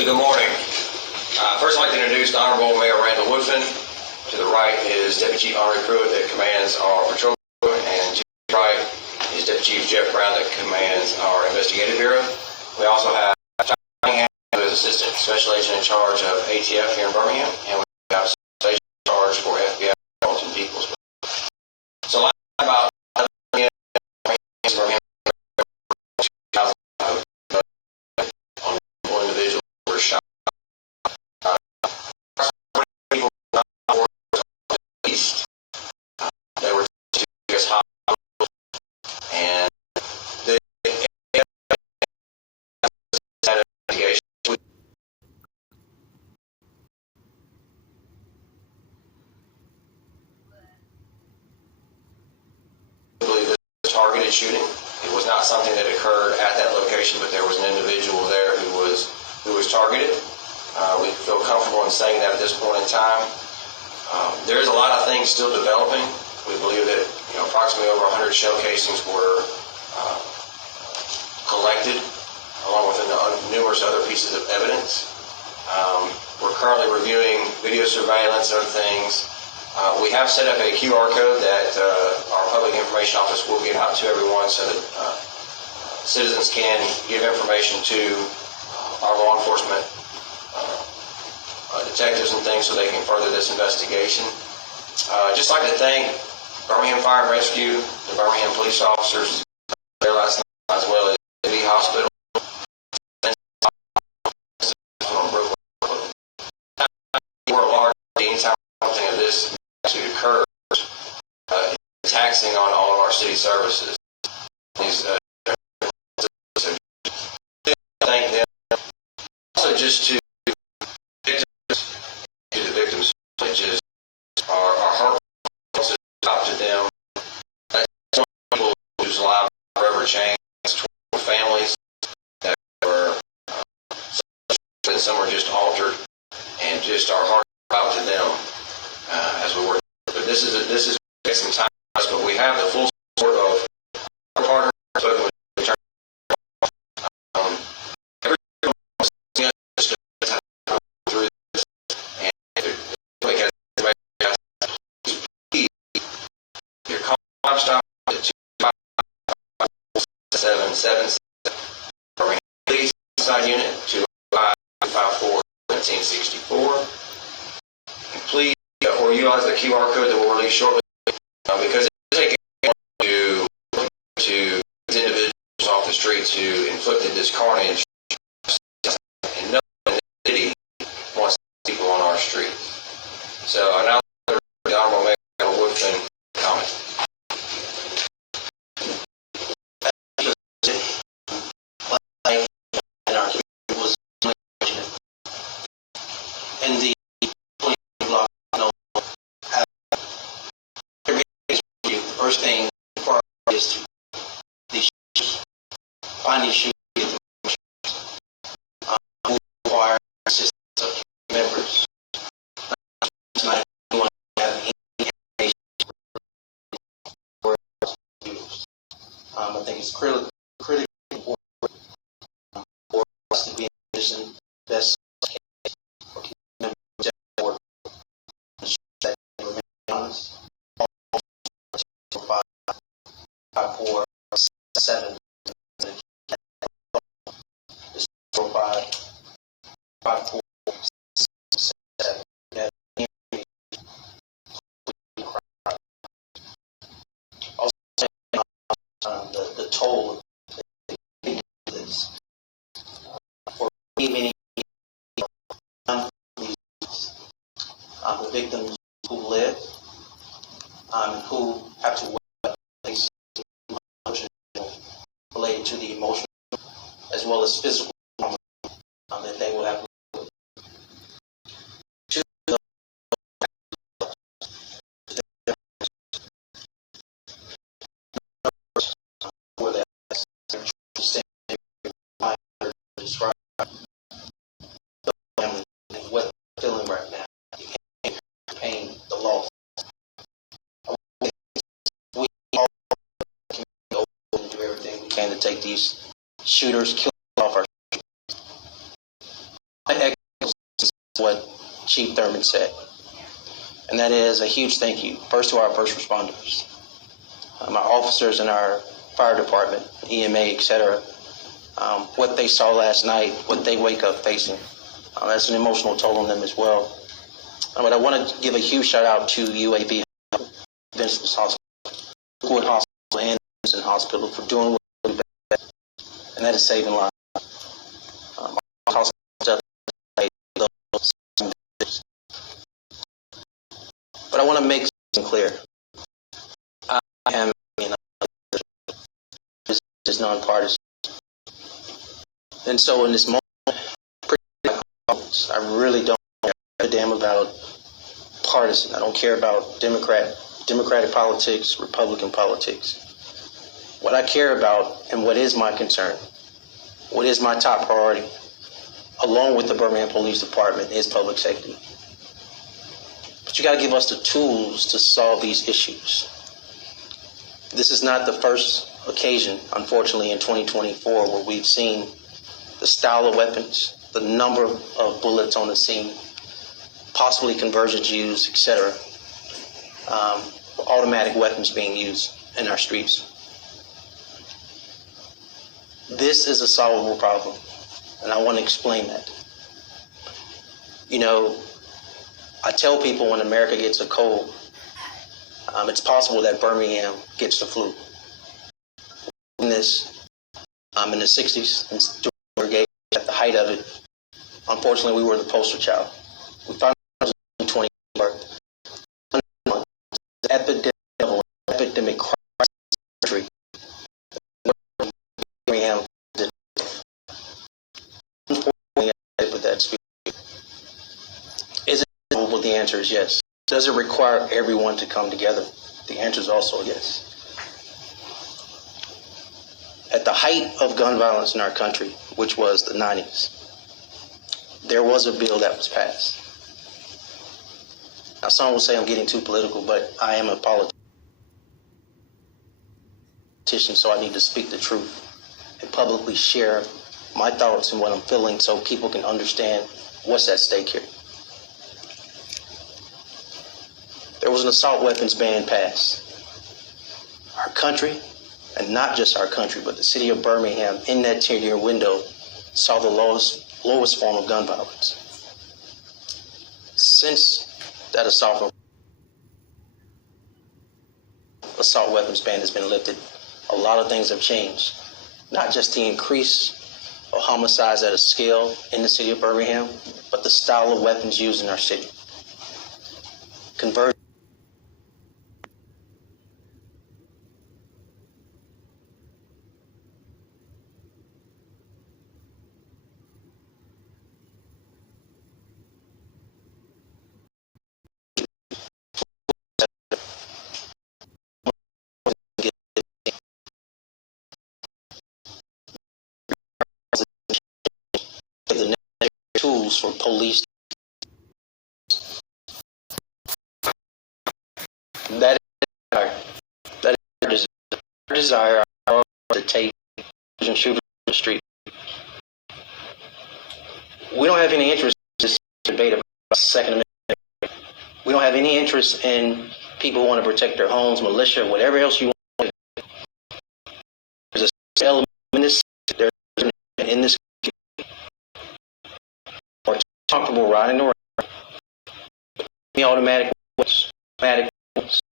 So good morning. First, I'd like to introduce the Honorable Mayor Randall Woodfin. To the right is Deputy Chief Henry Pruitt that commands our patrol, and to the right is Deputy Chief Jeff Brown that commands our investigative bureau. We also have Birmingham, who is Assistant Special Agent in charge of ATF here in Birmingham, and we have Special Agent in charge for FBI Hamilton Peoples. So about Birmingham on individuals were shot. There were two hospitals, and the investigation. I believe this was a targeted shooting. It was not something that occurred at that location, but there was an individual there who was targeted. We feel comfortable in saying that at this point in time. There is a lot of things still developing. We believe that approximately over 100 shell casings were collected, along with numerous other pieces of evidence. We're currently reviewing video surveillance and other things. We have set up a QR code that our Public Information Office will get out to everyone so that citizens can give information to our law enforcement detectives and things so they can further this investigation. Just like to thank Birmingham Fire and Rescue, the Birmingham police officers there last night, as well as the hospital. We're large anytime something of this occurs, taxing on all of our city services. Thank them. Also, just to the victims, which is our heart out to them. That's 20 people whose lives forever changed. 20 families that were some were just altered, and just our heart out to them as we work. But this is take some time, but we have the full support of our partners. Stop at 2577 Police Homicide Unit 2554-1764. Please or utilize the QR code that we'll release shortly because it's taking to individuals off the streets who inflicted this carnage, and no one in the city wants people on our streets. So I now the Honorable Mayor Woodfin comment. In the block, the first thing is to find these shooters, who require assistance of members. Not anyone have any information. I think it's critically important for us to be in a position best. The toll is for many the victims who live who have to face related to the emotional as well as physical trauma that they will have. What they're feeling right now, the pain, the loss. We all can go and do everything we can to take these shooters, kill off our streets. I what Chief Thurman said. And that is a huge thank you, first to our first responders, our officers in our fire department, EMA, etc. What they saw last night, what they wake up facing. That's an emotional toll on them as well. But I want to give a huge shout out to UAB, Vincent's Hospital, Wood Hospital, and Vincent Hospital for doing what they do best, and that is saving lives. But I want to make something clear. I am, this is nonpartisan. And so in this moment, I really don't care a damn about partisan. I don't care about Democratic politics, Republican politics. What I care about and what is my concern, what is my top priority, along with the Birmingham Police Department, is public safety. But you got to give us the tools to solve these issues. This is not the first occasion, unfortunately, in 2024 where we've seen the style of weapons, the number of bullets on the scene, possibly conversions used, etc. Automatic weapons being used in our streets. This is a solvable problem, and I want to explain that. I tell people when America gets a cold, it's possible that Birmingham gets the flu. In the 60s, at the height of it, unfortunately, we were the poster child. We found out in 2020, epidemic crisis. Birmingham did. With that speed. Is it doable? The answer is yes. Does it require everyone to come together? The answer is also yes. At the height of gun violence in our country, which was the 90s, there was a bill that was passed. Now, some will say I'm getting too political, but I am a politician, so I need to speak the truth and publicly share my thoughts and what I'm feeling so people can understand what's at stake here. There was an assault weapons ban passed. Our country, and not just our country, but the city of Birmingham, in that 10-year window, saw the lowest form of gun violence. Since that assault weapons ban has been lifted, a lot of things have changed. Not just the increase of homicides at a scale in the city of Birmingham, but the style of weapons used in our city. Conversion. The tools for police. That is our desire to take and shoot in the street. We don't have any interest in this debate about the Second Amendment. We don't have any interest in people who want to protect their homes, militia, whatever else you want. There's a element in this. There's in this. Or comfortable riding around. Automatic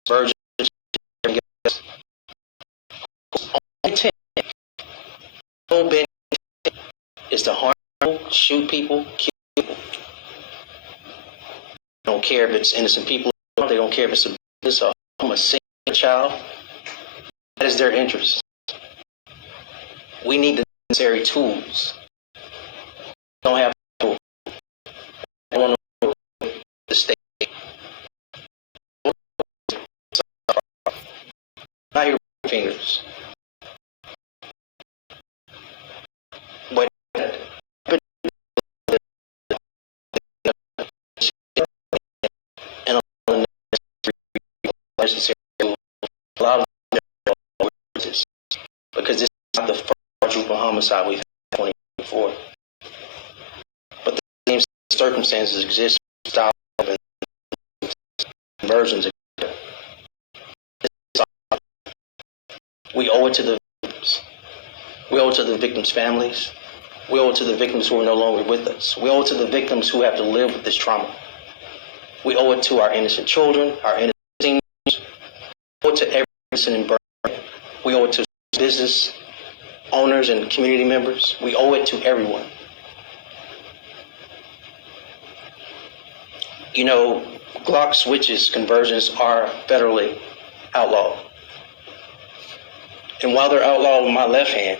virgins. Intent is to harm people, shoot people, kill people. They don't care if it's innocent people. They don't care if it's a single child. That is their interest. We need the necessary tools. We don't have to. I want to the state. Not your fingers. But and a lot of because this is not the first quadruple homicide we've had in 2024. But the same circumstances exist, style and versions. We owe it to the victims. We owe it to the victims' families. We owe it to the victims who are no longer with us. We owe it to the victims who have to live with this trauma. We owe it to our innocent children, our innocent seniors. We owe it to every person in Birmingham. We owe it to business owners and community members. We owe it to everyone. You know, Glock switches conversions are federally outlawed. And while they're outlawed with my left hand,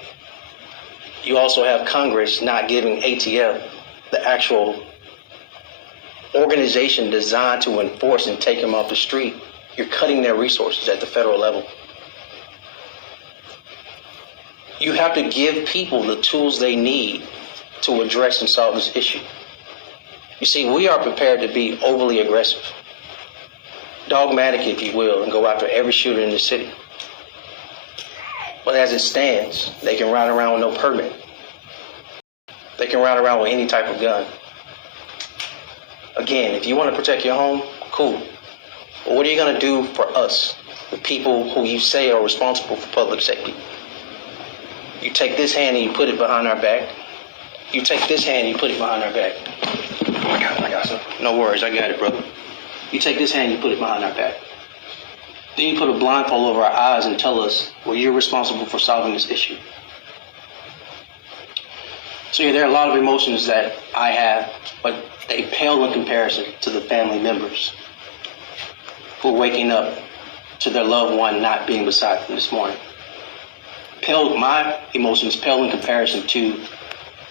you also have Congress not giving ATF the actual organization designed to enforce and take them off the street. You're cutting their resources at the federal level. You have to give people the tools they need to address and solve this issue. You see, we are prepared to be overly aggressive, dogmatic, if you will, and go after every shooter in the city. But as it stands, they can ride around with no permit. They can ride around with any type of gun. Again, if you want to protect your home, cool. But what are you going to do for us, the people who you say are responsible for public safety? You take this hand and you put it behind our back. You take this hand and you put it behind our back. I got some. No worries, I got it, brother. You take this hand and you put it behind our back. Then you put a blindfold over our eyes and tell us, well, you're responsible for solving this issue. So yeah, there are a lot of emotions that I have, but they pale in comparison to the family members who are waking up to their loved one not being beside them this morning. My emotions pale in comparison to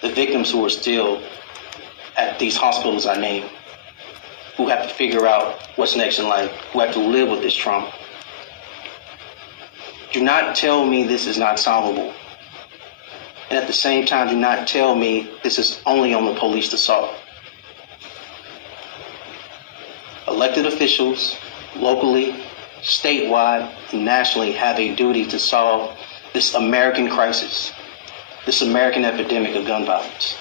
the victims who are still at these hospitals I named, who have to figure out what's next in life, who have to live with this trauma. Do not tell me this is not solvable. And at the same time, do not tell me this is only on the police to solve. Elected officials, locally, statewide, and nationally, have a duty to solve this American crisis, this American epidemic of gun violence.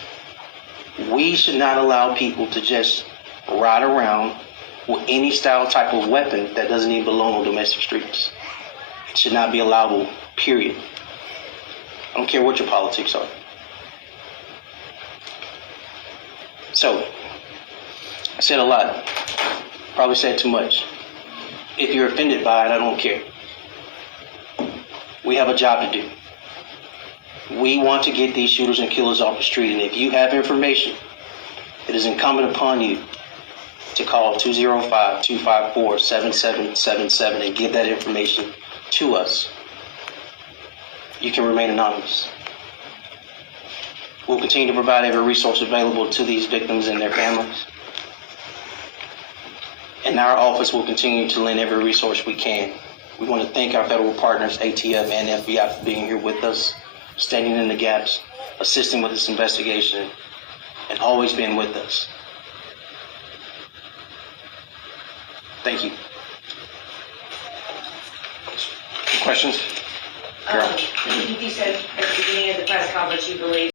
We should not allow people to just ride around with any style type of weapon that doesn't even belong on domestic streets. It should not be allowable, period. I don't care what your politics are. So, I said a lot. Probably said too much. If you're offended by it, I don't care. We have a job to do. We want to get these shooters and killers off the street, and if you have information, it is incumbent upon you to call 205-254-7777 and give that information to us. You can remain anonymous. We'll continue to provide every resource available to these victims and their families. And our office will continue to lend every resource we can. We want to thank our federal partners, ATF and FBI, for being here with us, standing in the gaps, assisting with this investigation, and always being with us. Thank you. Questions? You said at the beginning of the press conference you believe